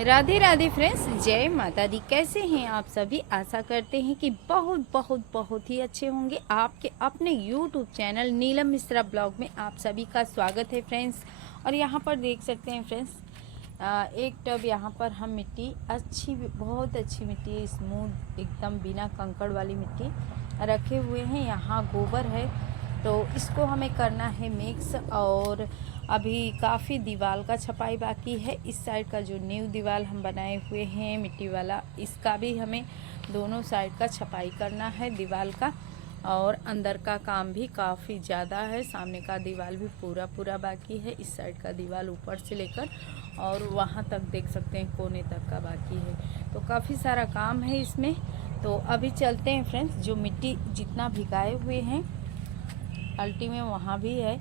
Radhe Radhe friends, जय माता दी। कैसे हैं आप सभी? आशा करते हैं कि बहुत बहुत बहुत ही अच्छे होंगे। आपके अपने YouTube channel Neelam Mishra blog में आप सभी का स्वागत है फ्रेंड्स। और यहाँ पर देख सकते हैं फ्रेंड्स, एक टब यहाँ पर हम मिट्टी बहुत अच्छी मिट्टी, स्मूथ एकदम बिना कंकड़ वाली मिट्टी रखे हुए हैं। यहाँ गोबर है तो इसको हमें करना है मिक्स। और अभी काफ़ी दीवार का छपाई बाकी है। इस साइड का जो न्यू दीवार हम बनाए हुए हैं मिट्टी वाला, इसका भी हमें दोनों साइड का छपाई करना है दीवार का। और अंदर का काम भी काफ़ी ज़्यादा है। सामने का दीवार भी पूरा बाकी है। इस साइड का दीवार ऊपर से लेकर और वहाँ तक देख सकते हैं कोने तक का बाकी है। तो काफ़ी सारा काम है इसमें। तो अभी चलते हैं फ्रेंड्स, जो मिट्टी जितना भिगाए हुए हैं अल्टी में वहाँ भी है,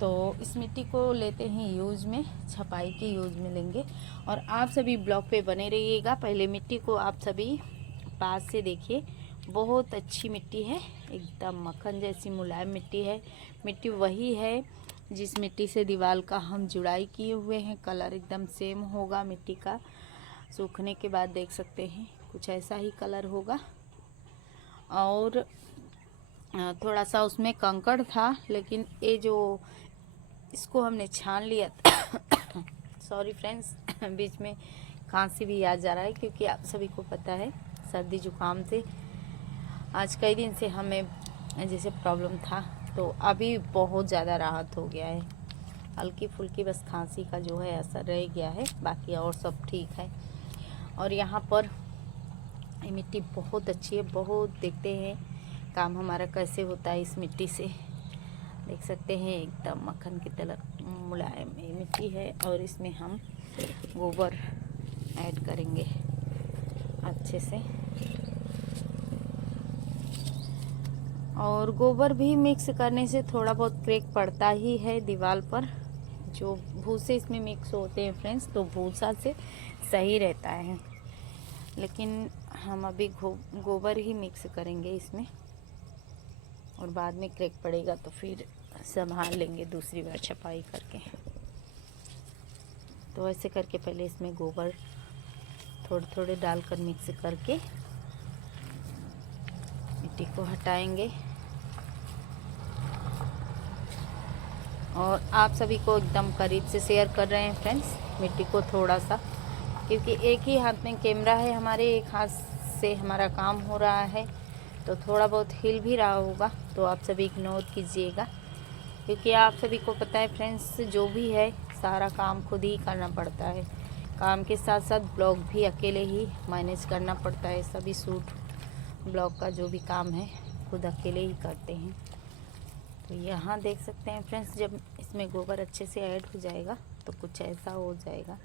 तो इस मिट्टी को लेते हैं यूज में, छपाई के यूज में लेंगे। और आप सभी ब्लॉग पे बने रहिएगा। पहले मिट्टी को आप सभी पास से देखिए, बहुत अच्छी मिट्टी है, एकदम मक्खन जैसी मुलायम मिट्टी है। मिट्टी वही है जिस मिट्टी से दीवार का हम जुड़ाई किए हुए हैं। कलर एकदम सेम होगा मिट्टी का। सूखने के बाद देख सकते हैं कुछ ऐसा ही कलर होगा। और थोड़ा सा उसमें कंकड़ था, लेकिन ये जो इसको हमने छान लिया सॉरी फ्रेंड्स, बीच में खांसी भी आ जा रहा है, क्योंकि आप सभी को पता है सर्दी जुकाम से आज कई दिन से हमें जैसे प्रॉब्लम था, तो अभी बहुत ज़्यादा राहत हो गया है। हल्की फुल्की बस खांसी का जो है असर रह गया है, बाकी और सब ठीक है। और यहाँ पर ये मिट्टी बहुत अच्छी है। बहुत देखते हैं काम हमारा कैसे होता है इस मिट्टी से। देख सकते हैं एकदम मक्खन की तरह मुलायम ये मिट्टी है। और इसमें हम गोबर ऐड करेंगे अच्छे से। और गोबर भी मिक्स करने से थोड़ा बहुत क्रैक पड़ता ही है दीवार पर। जो भूसे इसमें मिक्स होते हैं फ्रेंड्स, तो भूसा से सही रहता है। लेकिन हम अभी गोबर ही मिक्स करेंगे इसमें, और बाद में क्रैक पड़ेगा तो फिर संभाल लेंगे दूसरी बार छपाई करके। तो ऐसे करके पहले इसमें गोबर थोड़े थोड़े डालकर मिक्स करके मिट्टी को हटाएंगे। और आप सभी को एकदम करीब से शेयर कर रहे हैं फ्रेंड्स मिट्टी को थोड़ा सा, क्योंकि एक ही हाथ में कैमरा है हमारे, एक हाथ से हमारा काम हो रहा है, तो थोड़ा बहुत हिल भी रहा होगा, तो आप सभी इग्नोर कीजिएगा। क्योंकि आप सभी को पता है फ्रेंड्स, जो भी है सारा काम खुद ही करना पड़ता है। काम के साथ साथ ब्लॉग भी अकेले ही मैनेज करना पड़ता है। सभी शूट ब्लॉग का जो भी काम है खुद अकेले ही करते हैं। तो यहाँ देख सकते हैं फ्रेंड्स, जब इसमें गोबर अच्छे से ऐड हो जाएगा तो कुछ ऐसा हो जाएगा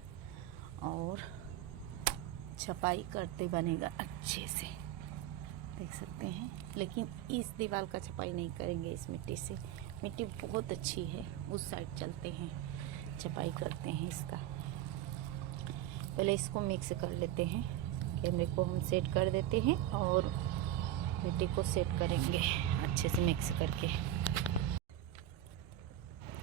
और छपाई करते बनेगा अच्छे से, देख सकते हैं। लेकिन इस दीवार का छपाई नहीं करेंगे इस मिट्टी से। मिट्टी बहुत अच्छी है, उस साइड चलते हैं, छपाई करते हैं इसका। पहले इसको मिक्स कर लेते हैं। कैमरे को हम सेट कर देते हैं और मिट्टी को सेट करेंगे अच्छे से मिक्स करके।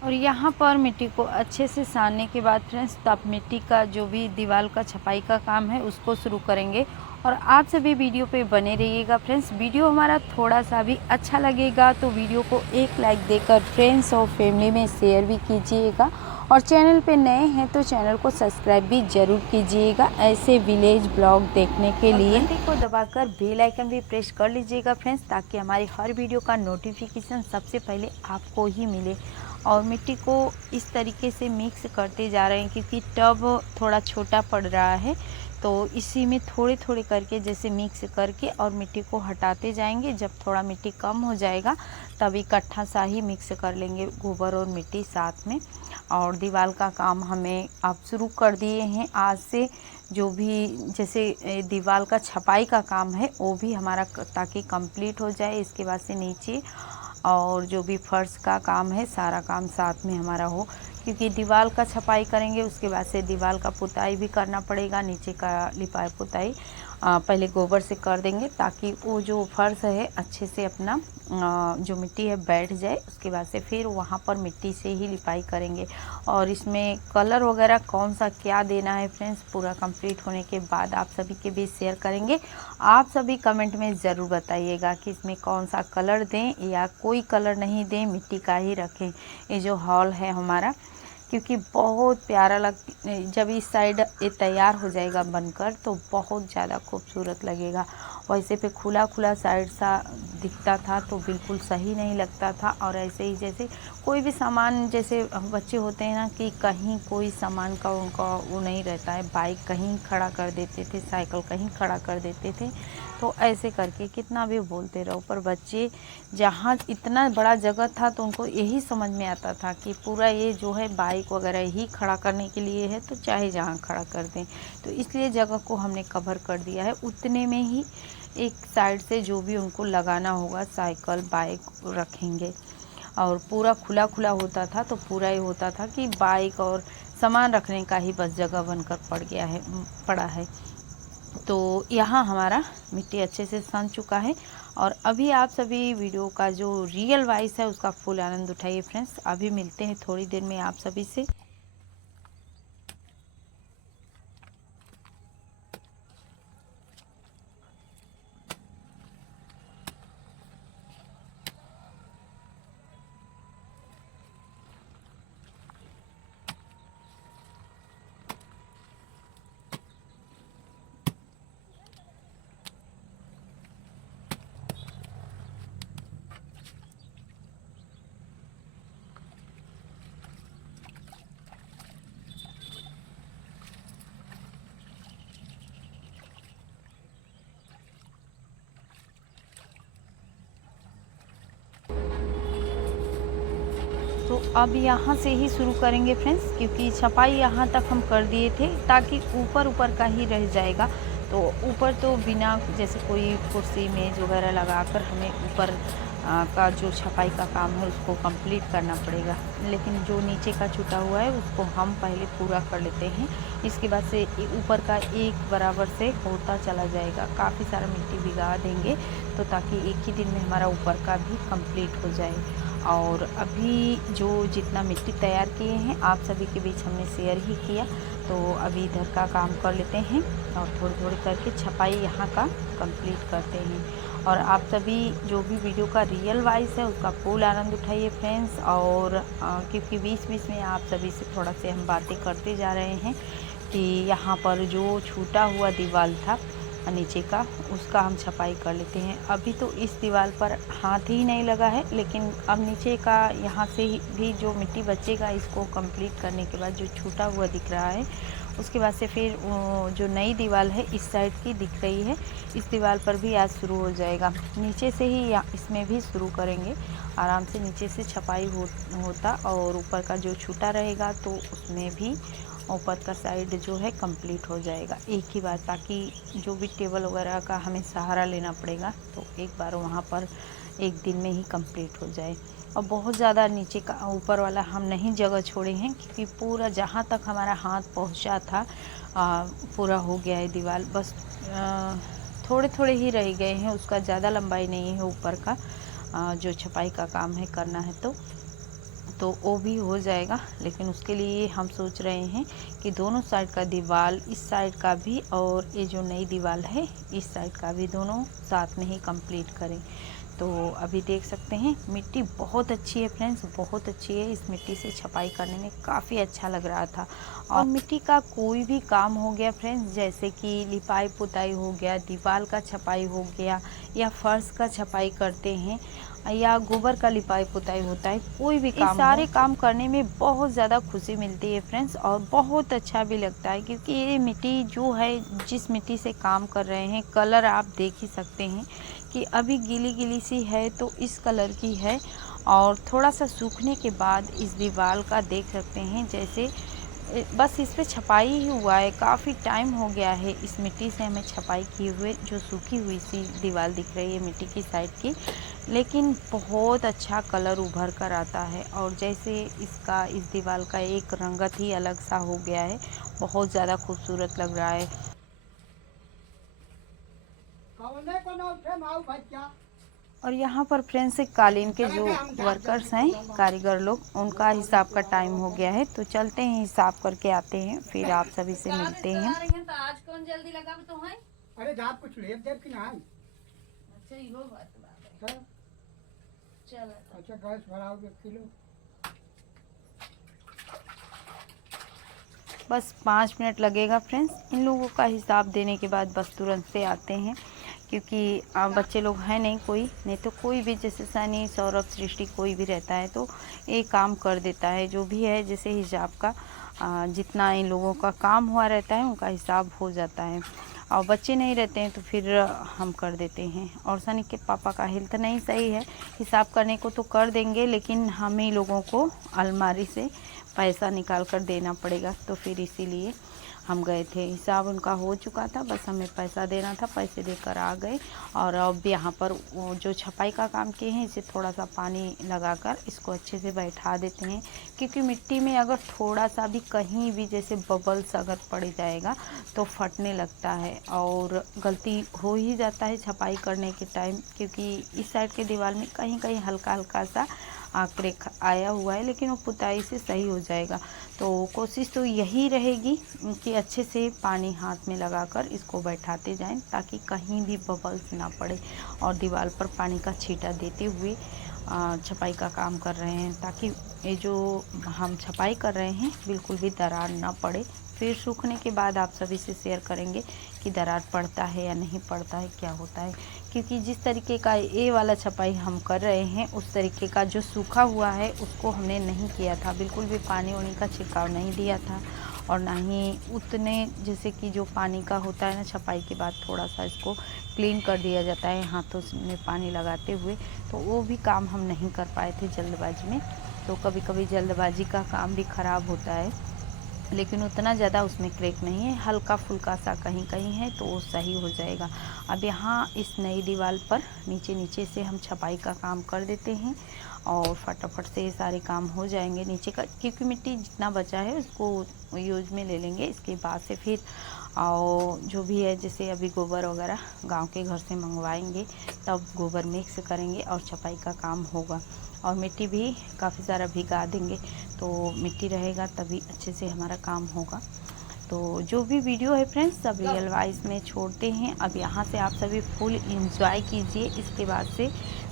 और यहाँ पर मिट्टी को अच्छे से सानने के बाद फ्रेंड्स, तब मिट्टी का जो भी दीवार का छपाई का काम है उसको शुरू करेंगे। और आप सभी वीडियो पे बने रहिएगा फ्रेंड्स। वीडियो हमारा थोड़ा सा भी अच्छा लगेगा तो वीडियो को एक लाइक देकर फ्रेंड्स और फैमिली में शेयर भी कीजिएगा। और चैनल पे नए हैं तो चैनल को सब्सक्राइब भी ज़रूर कीजिएगा ऐसे विलेज ब्लॉग देखने के लिए। घंटी को दबाकर बेल आइकन भी प्रेस कर लीजिएगा फ्रेंड्स, ताकि हमारी हर वीडियो का नोटिफिकेशन सबसे पहले आपको ही मिले। और मिट्टी को इस तरीके से मिक्स करते जा रहे हैं, क्योंकि टब थोड़ा छोटा पड़ रहा है, तो इसी में थोड़े थोड़े करके जैसे मिक्स करके और मिट्टी को हटाते जाएंगे। जब थोड़ा मिट्टी कम हो जाएगा तब इकट्ठा सा ही मिक्स कर लेंगे गोबर और मिट्टी साथ में। और दीवार का काम हमें अब शुरू कर दिए हैं आज से। जो भी जैसे दीवार का छपाई का काम है वो भी हमारा ताकि कंप्लीट हो जाए, इसके बाद से नीचे और जो भी फर्श का काम है सारा काम साथ में हमारा हो। क्योंकि दीवार का छपाई करेंगे, उसके बाद से दीवार का पुताई भी करना पड़ेगा, नीचे का लिपाई पुताई पहले गोबर से कर देंगे ताकि वो जो फर्श है अच्छे से अपना जो मिट्टी है बैठ जाए। उसके बाद से फिर वहाँ पर मिट्टी से ही लिपाई करेंगे। और इसमें कलर वगैरह कौन सा क्या देना है फ्रेंड्स, पूरा कंप्लीट होने के बाद आप सभी के बीच शेयर करेंगे। आप सभी कमेंट में ज़रूर बताइएगा कि इसमें कौन सा कलर दें या कोई कलर नहीं दें, मिट्टी का ही रखें ये जो हॉल है हमारा, क्योंकि बहुत प्यारा जब इस साइड ये तैयार हो जाएगा बनकर तो बहुत ज़्यादा खूबसूरत लगेगा। वैसे पे खुला खुला साइड सा दिखता था तो बिल्कुल सही नहीं लगता था। और ऐसे ही जैसे कोई भी सामान, जैसे बच्चे होते हैं ना कि कहीं कोई सामान का उनका वो नहीं रहता है, बाइक कहीं खड़ा कर देते थे, साइकिल कहीं खड़ा कर देते थे, तो ऐसे करके कितना भी बोलते रहो, पर बच्चे जहाँ इतना बड़ा जगह था तो उनको यही समझ में आता था कि पूरा ये जो है बाइक वगैरह ही खड़ा करने के लिए है, तो चाहे जहाँ खड़ा कर दें। तो इसलिए जगह को हमने कवर कर दिया है। उतने में ही एक साइड से जो भी उनको लगाना होगा साइकिल बाइक रखेंगे। और पूरा खुला खुला होता था तो पूरा ही होता था कि बाइक और सामान रखने का ही बस जगह बनकर पड़ा है। तो यहाँ हमारा मिट्टी अच्छे से सन चुका है। और अभी आप सभी वीडियो का जो रियल वॉइस है उसका फुल आनंद उठाइए फ्रेंड्स। अभी मिलते हैं थोड़ी देर में आप सभी से। तो अब यहाँ से ही शुरू करेंगे फ्रेंड्स, क्योंकि छपाई यहाँ तक हम कर दिए थे ताकि ऊपर ऊपर का ही रह जाएगा। तो ऊपर तो बिना जैसे कोई कुर्सी मेज वगैरह लगाकर हमें ऊपर का जो छपाई का काम है उसको कंप्लीट करना पड़ेगा, लेकिन जो नीचे का छूटा हुआ है उसको हम पहले पूरा कर लेते हैं। इसके बाद से ऊपर का एक बराबर से होता चला जाएगा। काफ़ी सारा मिट्टी भिगा देंगे तो ताकि एक ही दिन में हमारा ऊपर का भी कंप्लीट हो जाए। और अभी जो जितना मिट्टी तैयार किए हैं आप सभी के बीच हमने शेयर ही किया। तो अभी इधर का काम कर लेते हैं और थोड़ी थोड़ी करके छपाई यहाँ का कंप्लीट करते हैं। और आप सभी जो भी वीडियो का रियल वॉइस है उसका फुल आनंद उठाइए फ्रेंड्स। और क्योंकि बीच बीच में आप सभी से थोड़ा से हम बातें करते जा रहे हैं कि यहाँ पर जो छूटा हुआ दीवार था नीचे का उसका हम छपाई कर लेते हैं। अभी तो इस दीवार पर हाथ ही नहीं लगा है, लेकिन अब नीचे का यहाँ से भी जो मिट्टी बचेगा इसको कंप्लीट करने के बाद जो छूटा हुआ दिख रहा है उसके बाद से फिर जो नई दीवार है इस साइड की दिख रही है, इस दीवार पर भी आज शुरू हो जाएगा। नीचे से ही इसमें भी शुरू करेंगे आराम से, नीचे से छपाई होता और ऊपर का जो छूटा रहेगा तो उसमें भी ऊपर का साइड जो है कंप्लीट हो जाएगा एक ही बार, ताकि जो भी टेबल वगैरह का हमें सहारा लेना पड़ेगा तो एक बार वहाँ पर एक दिन में ही कंप्लीट हो जाए। और बहुत ज़्यादा नीचे का ऊपर वाला हम नहीं जगह छोड़े हैं, क्योंकि पूरा जहाँ तक हमारा हाथ पहुँचा था पूरा हो गया है दीवार। बस थोड़े थोड़े ही रह गए हैं, उसका ज़्यादा लंबाई नहीं है ऊपर का जो छपाई का काम है करना है तो वो भी हो जाएगा। लेकिन उसके लिए हम सोच रहे हैं कि दोनों साइड का दीवार, इस साइड का भी और ये जो नई दीवार है इस साइड का भी, दोनों साथ में ही कंप्लीट करें। तो अभी देख सकते हैं मिट्टी बहुत अच्छी है फ्रेंड्स, बहुत अच्छी है। इस मिट्टी से छपाई करने में काफ़ी अच्छा लग रहा था। और मिट्टी का कोई भी काम हो गया फ्रेंड्स, जैसे कि लिपाई पुताई हो गया, दीवार का छपाई हो गया, या फर्श का छपाई करते हैं, या गोबर का लिपाई पुताई होता है, कोई भी काम, सारे काम करने में बहुत ज़्यादा खुशी मिलती है फ्रेंड्स। और बहुत अच्छा भी लगता है, क्योंकि ये मिट्टी जो है, जिस मिट्टी से काम कर रहे हैं, कलर आप देख ही सकते हैं कि अभी गीली गीली सी है तो इस कलर की है। और थोड़ा सा सूखने के बाद इस दीवार का देख सकते हैं जैसे बस इस पे छपाई ही हुआ है, काफ़ी टाइम हो गया है इस मिट्टी से हमें छपाई किए हुए। जो सूखी हुई सी दीवार दिख रही है मिट्टी की साइड की, लेकिन बहुत अच्छा कलर उभर कर आता है। और जैसे इसका इस दीवार का एक रंगत ही अलग सा हो गया है, बहुत ज़्यादा खूबसूरत लग रहा है। और यहाँ पर फ्रेंड्स से कालीन के जो वर्कर्स हैं, कारीगर लोग, उनका हिसाब का टाइम हो गया है, तो चलते हैं हिसाब करके आते हैं, फिर आप सभी से मिलते हैं। तो आज कौन जल्दी लगा तो है? अरे आप कुछ ले दे कि ना। अच्छा इहो बात है। चलो अच्छा गैस भराओगे 1 किलो। बस 5 मिनट लगेगा फ्रेंड्स। इन लोगों का हिसाब देने के बाद बस तुरंत से आते हैं, क्योंकि बच्चे लोग हैं नहीं कोई, नहीं तो कोई भी जैसे सनी, सौरभ, सृष्टि कोई भी रहता है तो ये काम कर देता है। जो भी है जैसे हिसाब का जितना इन लोगों का काम हुआ रहता है उनका हिसाब हो जाता है। और बच्चे नहीं रहते हैं तो फिर हम कर देते हैं। और सनी के पापा का हेल्थ नहीं सही है, हिसाब करने को तो कर देंगे, लेकिन हम ही लोगों को अलमारी से पैसा निकाल कर देना पड़ेगा, तो फिर इसीलिए हम गए थे। हिसाब उनका हो चुका था, बस हमें पैसा देना था, पैसे देकर आ गए। और अब यहाँ पर वो जो छपाई का काम किए हैं, इसे थोड़ा सा पानी लगाकर इसको अच्छे से बैठा देते हैं, क्योंकि मिट्टी में अगर थोड़ा सा भी कहीं भी जैसे बबल्स अगर पड़ जाएगा तो फटने लगता है और गलती हो ही जाता है छपाई करने के टाइम, क्योंकि इस साइड के दीवार में कहीं कहीं हल्का हल्का सा क्रैक आया हुआ है, लेकिन वो पुताई से सही हो जाएगा। तो कोशिश तो यही रहेगी कि अच्छे से पानी हाथ में लगाकर इसको बैठाते जाएं, ताकि कहीं भी बबल्स ना पड़े। और दीवार पर पानी का छींटा देते हुए छपाई का काम कर रहे हैं, ताकि ये जो हम छपाई कर रहे हैं बिल्कुल भी दरार ना पड़े। फिर सूखने के बाद आप सभी से शेयर करेंगे कि दरार पड़ता है या नहीं पड़ता है, क्या होता है। क्योंकि जिस तरीके का ये वाला छपाई हम कर रहे हैं, उस तरीके का जो सूखा हुआ है उसको हमने नहीं किया था, बिल्कुल भी पानी वानी का छिड़काव नहीं दिया था। और ना ही उतने जैसे कि जो पानी का होता है ना, छपाई के बाद थोड़ा सा इसको क्लीन कर दिया जाता है हाथों में पानी लगाते हुए, तो वो भी काम हम नहीं कर पाए थे जल्दबाजी में। तो कभी कभी जल्दबाजी का काम भी ख़राब होता है, लेकिन उतना ज़्यादा उसमें क्रैक नहीं है, हल्का फुल्का सा कहीं कहीं है, तो वो सही हो जाएगा। अब यहाँ इस नई दीवार पर नीचे नीचे से हम छपाई का काम कर देते हैं, और फटाफट से ये सारे काम हो जाएंगे नीचे का, क्योंकि मिट्टी जितना बचा है उसको यूज में ले लेंगे। इसके बाद से फिर और जो भी है, जैसे अभी गोबर वगैरह गांव के घर से मंगवाएंगे, तब गोबर मिक्स करेंगे और छपाई का काम होगा। और मिट्टी भी काफ़ी सारा भिगा देंगे, तो मिट्टी रहेगा तभी अच्छे से हमारा काम होगा। तो जो भी वीडियो है फ्रेंड्स, सब रियल वाइज में छोड़ते हैं। अब यहाँ से आप सभी फुल इंजॉय कीजिए, इसके बाद से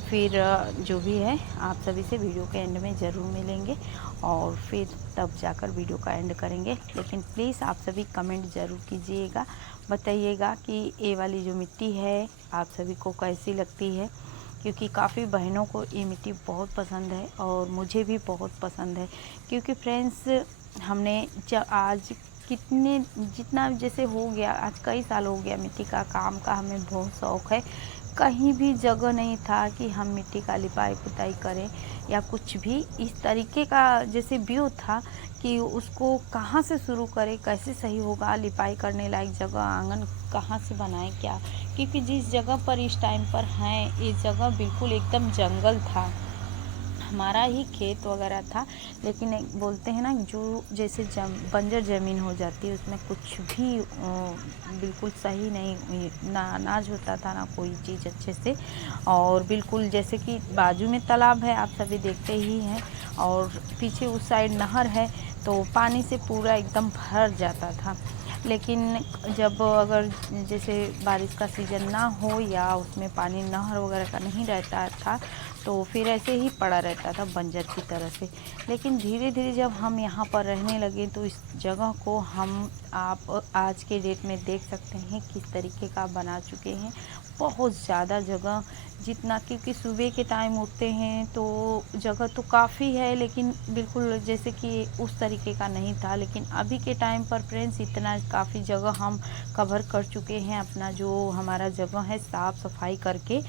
फिर जो भी है आप सभी से वीडियो के एंड में ज़रूर मिलेंगे, और फिर तब जाकर वीडियो का एंड करेंगे। लेकिन प्लीज़ आप सभी कमेंट ज़रूर कीजिएगा, बताइएगा कि ये वाली जो मिट्टी है आप सभी को कैसी लगती है, क्योंकि काफ़ी बहनों को ये मिट्टी बहुत पसंद है और मुझे भी बहुत पसंद है। क्योंकि फ्रेंड्स हमने आज कितने जितना जैसे हो गया, आज कई साल हो गया मिट्टी का काम का हमें बहुत शौक़ है। कहीं भी जगह नहीं था कि हम मिट्टी का लिपाई पुताई करें या कुछ भी इस तरीके का, जैसे व्यू था कि उसको कहाँ से शुरू करें, कैसे सही होगा, लिपाई करने लायक जगह आंगन कहाँ से बनाएं क्या। क्योंकि जिस जगह पर इस टाइम पर हैं, ये जगह बिल्कुल एकदम जंगल था, हमारा ही खेत वगैरह था। लेकिन एक बोलते हैं ना, जो जैसे बंजर ज़मीन हो जाती है, उसमें कुछ भी बिल्कुल सही नहीं, ना अनाज होता था ना कोई चीज़ अच्छे से। और बिल्कुल जैसे कि बाजू में तालाब है, आप सभी देखते ही हैं, और पीछे उस साइड नहर है, तो पानी से पूरा एकदम भर जाता था। लेकिन जब अगर जैसे बारिश का सीज़न ना हो या उसमें पानी नहर वगैरह का नहीं रहता था, तो फिर ऐसे ही पड़ा रहता था बंजर की तरह से। लेकिन धीरे धीरे जब हम यहाँ पर रहने लगे, तो इस जगह को हम आप आज के डेट में देख सकते हैं किस तरीके का बना चुके हैं। बहुत ज़्यादा जगह, जितना क्योंकि सुबह के टाइम उठते हैं तो जगह तो काफ़ी है, लेकिन बिल्कुल जैसे कि उस तरीके का नहीं था। लेकिन अभी के टाइम पर फ्रेंड्स इतना काफ़ी जगह हम कवर कर चुके हैं, अपना जो हमारा जगह है साफ़ सफाई करके।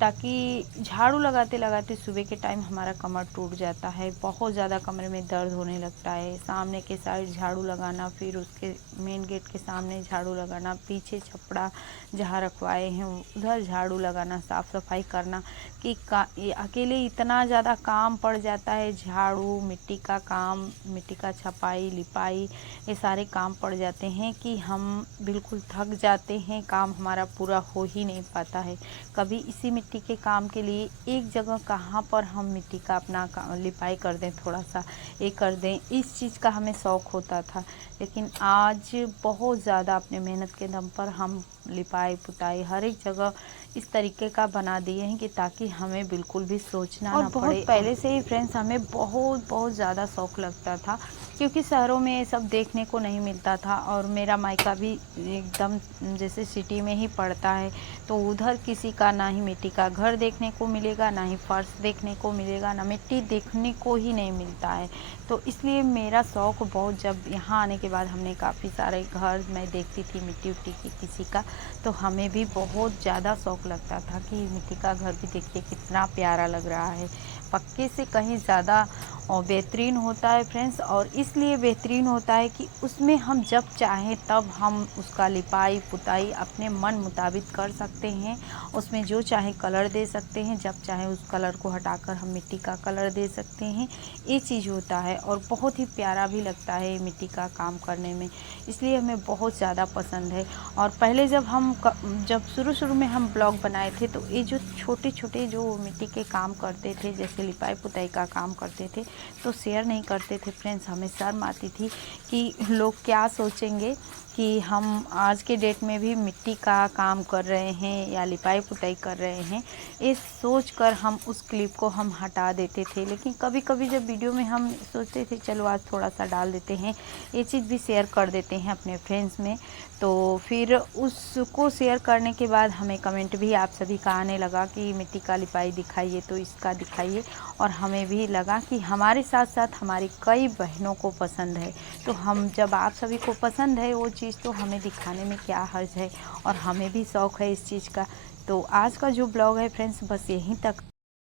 ताकि झाड़ू लगाते लगाते सुबह के टाइम हमारा कमर टूट जाता है, बहुत ज़्यादा कमरे में दर्द होने लगता है। सामने के साइड झाड़ू लगाना, फिर उसके मेन गेट के सामने झाड़ू लगाना, पीछे छपड़ा जहाँ रखवाए हैं उधर झाड़ू लगाना, साफ़ सफाई करना कि ये अकेले इतना ज़्यादा काम पड़ जाता है। झाड़ू, मिट्टी का काम, मिट्टी का छपाई, लिपाई, ये सारे काम पड़ जाते हैं कि हम बिल्कुल थक जाते हैं, काम हमारा पूरा हो ही नहीं पाता है। कभी इसी मिट्टी के काम के लिए एक जगह कहाँ पर हम मिट्टी का अपना लिपाई कर दें, थोड़ा सा ये कर दें, इस चीज़ का हमें शौक़ होता था। लेकिन आज बहुत ज़्यादा अपने मेहनत के दम पर हम लिपाई पुताई हर एक जगह इस तरीके का बना दिए हैं कि ताकि हमें बिल्कुल भी सोचना ना पड़े। बहुत पहले से ही फ्रेंड्स हमें बहुत ज़्यादा शौक़ लगता था, क्योंकि शहरों में ये सब देखने को नहीं मिलता था और मेरा मायका भी एकदम जैसे सिटी में ही पड़ता है, तो उधर किसी का ना ही मिट्टी का घर देखने को मिलेगा, ना ही फर्श देखने को मिलेगा, ना मिट्टी देखने को ही नहीं मिलता है। तो इसलिए मेरा शौक़ बहुत, जब यहाँ आने के बाद हमने काफ़ी सारे घर मैं देखती थी मिट्टी उट्टी की किसी का, तो हमें भी बहुत ज़्यादा शौक़ लगता था कि मिट्टी का घर भी देखिए कितना प्यारा लग रहा है, पक्के से कहीं ज़्यादा और बेहतरीन होता है फ्रेंड्स। और इसलिए बेहतरीन होता है कि उसमें हम जब चाहें तब हम उसका लिपाई पुताई अपने मन मुताबिक कर सकते हैं, उसमें जो चाहे कलर दे सकते हैं, जब चाहे उस कलर को हटाकर हम मिट्टी का कलर दे सकते हैं। ये चीज़ होता है और बहुत ही प्यारा भी लगता है मिट्टी का काम करने में, इसलिए हमें बहुत ज़्यादा पसंद है। और पहले जब शुरू में हम ब्लॉग बनाए थे, तो ये जो छोटे छोटे जो मिट्टी के काम करते थे, जैसे लिपाई पुताई का काम करते थे, तो शेयर नहीं करते थे फ्रेंड्स। हमें शर्म आती थी कि लोग क्या सोचेंगे कि हम आज के डेट में भी मिट्टी का काम कर रहे हैं या लिपाई पुताई कर रहे हैं, ये सोचकर हम उस क्लिप को हम हटा देते थे। लेकिन कभी कभी जब वीडियो में हम सोचते थे चलो आज थोड़ा सा डाल देते हैं, ये चीज़ भी शेयर कर देते हैं अपने फ्रेंड्स में, तो फिर उसको शेयर करने के बाद हमें कमेंट भी आप सभी का आने लगा कि मिट्टी का लिपाई दिखाइए, तो इसका दिखाइए। और हमें भी लगा कि हमारे साथ साथ हमारी कई बहनों को पसंद है, तो हम जब आप सभी को पसंद है वो चीज़, तो हमें दिखाने में क्या हर्ज है, और हमें भी शौक़ है इस चीज़ का। तो आज का जो ब्लॉग है फ्रेंड्स बस यहीं तक।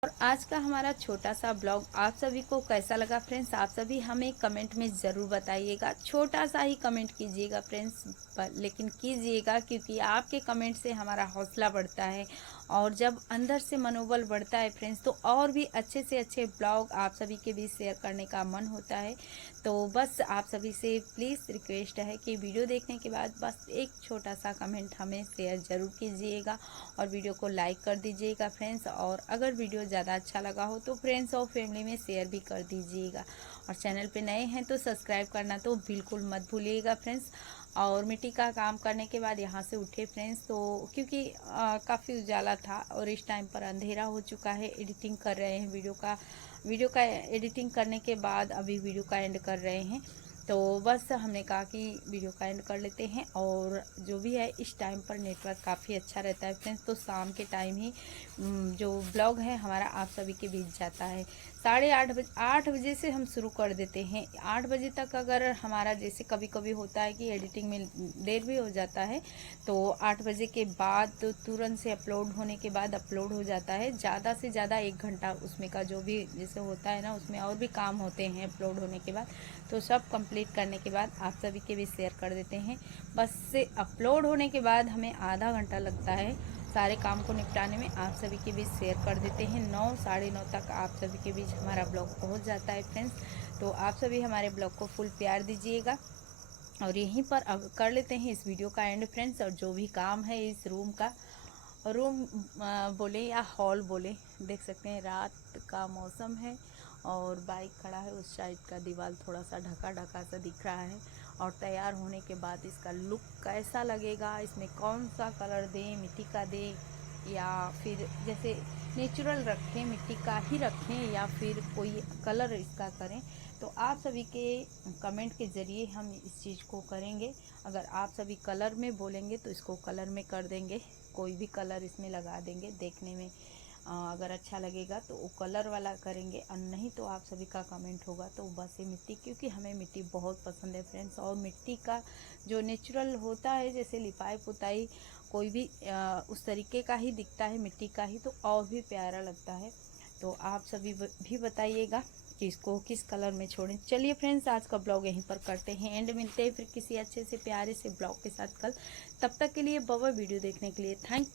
और आज का हमारा छोटा सा ब्लॉग आप सभी को कैसा लगा फ्रेंड्स, आप सभी हमें कमेंट में ज़रूर बताइएगा। छोटा सा ही कमेंट कीजिएगा फ्रेंड्स, लेकिन कीजिएगा, क्योंकि आपके कमेंट से हमारा हौसला बढ़ता है, और जब अंदर से मनोबल बढ़ता है फ्रेंड्स, तो और भी अच्छे से अच्छे ब्लॉग आप सभी के बीच शेयर करने का मन होता है। तो बस आप सभी से प्लीज़ रिक्वेस्ट है कि वीडियो देखने के बाद बस एक छोटा सा कमेंट हमें शेयर ज़रूर कीजिएगा, और वीडियो को लाइक कर दीजिएगा फ्रेंड्स। और अगर वीडियो ज़्यादा अच्छा लगा हो तो फ्रेंड्स और फैमिली में शेयर भी कर दीजिएगा, और चैनल पे नए हैं तो सब्सक्राइब करना तो बिल्कुल मत भूलिएगा फ्रेंड्स। और मिट्टी का काम करने के बाद यहाँ से उठे फ्रेंड्स, तो क्योंकि काफ़ी उजाला था और इस टाइम पर अंधेरा हो चुका है, एडिटिंग कर रहे हैं वीडियो का एडिटिंग करने के बाद अभी वीडियो का एंड कर रहे हैं। तो बस हमने कहा कि वीडियो का एंड कर लेते हैं, और जो भी है इस टाइम पर नेटवर्क काफ़ी अच्छा रहता है फ्रेंड्स, तो शाम के टाइम ही जो ब्लॉग है हमारा आप सभी के बीच जाता है। 8:30 बजे से हम शुरू कर देते हैं, 8 बजे तक अगर हमारा, जैसे कभी कभी होता है कि एडिटिंग में देर भी हो जाता है, तो 8 बजे के बाद तो तुरंत से अपलोड होने के बाद अपलोड हो जाता है। ज़्यादा से ज़्यादा 1 घंटा उसमें का जो भी जैसे होता है ना, उसमें और भी काम होते हैं अपलोड होने के बाद, तो सब कंप्लीट करने के बाद आप सभी के भी शेयर कर देते हैं। बस से अपलोड होने के बाद हमें आधा घंटा लगता है सारे काम को निपटाने में, आप सभी के बीच शेयर कर देते हैं। 9 साढ़े 9 तक आप सभी के बीच हमारा ब्लॉग पहुंच जाता है फ्रेंड्स। तो आप सभी हमारे ब्लॉग को फुल प्यार दीजिएगा, और यहीं पर अब कर लेते हैं इस वीडियो का एंड फ्रेंड्स। और जो भी काम है इस रूम बोले या हॉल बोले, देख सकते हैं रात का मौसम है, और बाइक खड़ा है उस साइड का, दीवार थोड़ा सा ढका ढका सा दिख रहा है। और तैयार होने के बाद इसका लुक कैसा लगेगा, इसमें कौन सा कलर दें, मिट्टी का दें या फिर जैसे नेचुरल रखें, मिट्टी का ही रखें, या फिर कोई कलर इसका करें, तो आप सभी के कमेंट के ज़रिए हम इस चीज़ को करेंगे। अगर आप सभी कलर में बोलेंगे तो इसको कलर में कर देंगे, कोई भी कलर इसमें लगा देंगे, देखने में अगर अच्छा लगेगा तो वो कलर वाला करेंगे, और नहीं तो आप सभी का कमेंट होगा तो बस ये मिट्टी, क्योंकि हमें मिट्टी बहुत पसंद है फ्रेंड्स। और मिट्टी का जो नेचुरल होता है, जैसे लिपाई पुताई कोई भी उस तरीके का ही दिखता है, मिट्टी का ही, तो और भी प्यारा लगता है। तो आप सभी भी बताइएगा कि इसको किस कलर में छोड़ें। चलिए फ्रेंड्स, आज का ब्लॉग यहीं पर करते हैं एंड, मिलते हैं फिर किसी अच्छे से प्यारे से ब्लॉग के साथ कल। तब तक के लिए बाय बाय। वीडियो देखने के लिए थैंक यू।